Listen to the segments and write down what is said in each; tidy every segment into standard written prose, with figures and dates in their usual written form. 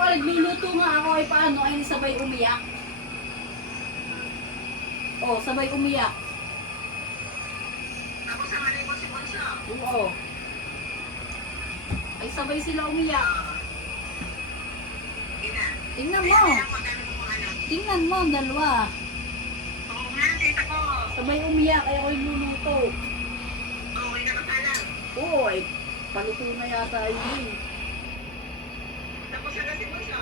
pa nagluluto nga ako ay paano ay sabay umiyak. Oh, sabay umiyak. Tapos ang alay ko si Bonso. Oo. Ay sabay sila umiyak. Ina. Tingnan Kaya mo. kaya ko dami mo mga anak. Tingnan mo ang dalawa. Oo nga, tita ko. Sabay umiyak ay ako'y luluto. Okay na kasalang. Oo, ay paluto na yata yun. Tapos agad si Bonso.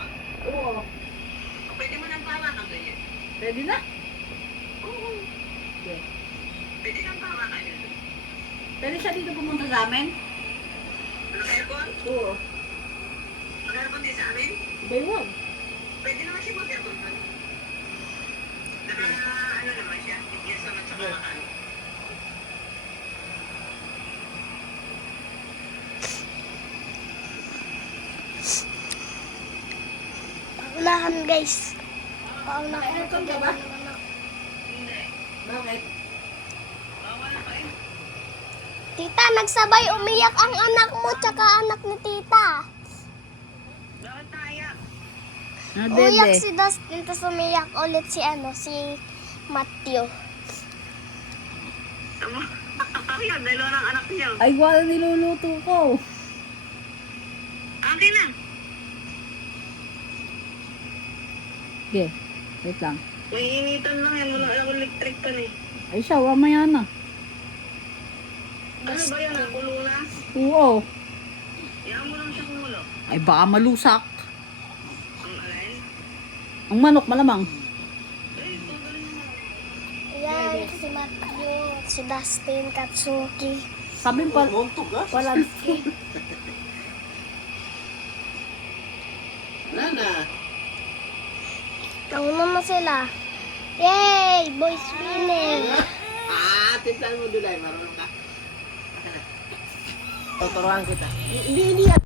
Oo. O, pwede mo nang pawa ka ganyan. Pwede na? Oo. Okay. Pwede nang pawa ka yun. Pwede siya dito pumunta sa amin? Naka-aircon? Oo. Naka-aircon din sa amin? Bay wag. Pwede naman siya mag-aircon doon. Ano naman siya? Yes naman sa kamakan. Paunahan guys. Paunahan Naka-aircon ka ba? Hindi. Bakit? Bawal pa eh. Tita, nagsabay umiyak ang anak mo tsaka anak ni tita. Bawal tayo. Umiyak si Dustin, tapos umiyak ulit si si Matthew. Tama. Yan, dalawa ng anak niyo. Ay, wala niluluto ko. Akin na. Okay, wait lang. May initan lang yan. Walang alam electric pan eh. Ay, siya, mamaya na. Ano ba yan? Nakulo na? Oo. Iyan mo lang siya kumulo. Ay, baka malusak. Ang alin? Ang manok, malamang. Eh, tanggalin mo. Ayan, si Matthew, si Dustin, Katsuki. Sabi pa, Polanski. Wala na. Nauna na sila. Yay! Boys winner! Tintahan mo dulay. Marunong ka. Tuturuan kita. Hindi,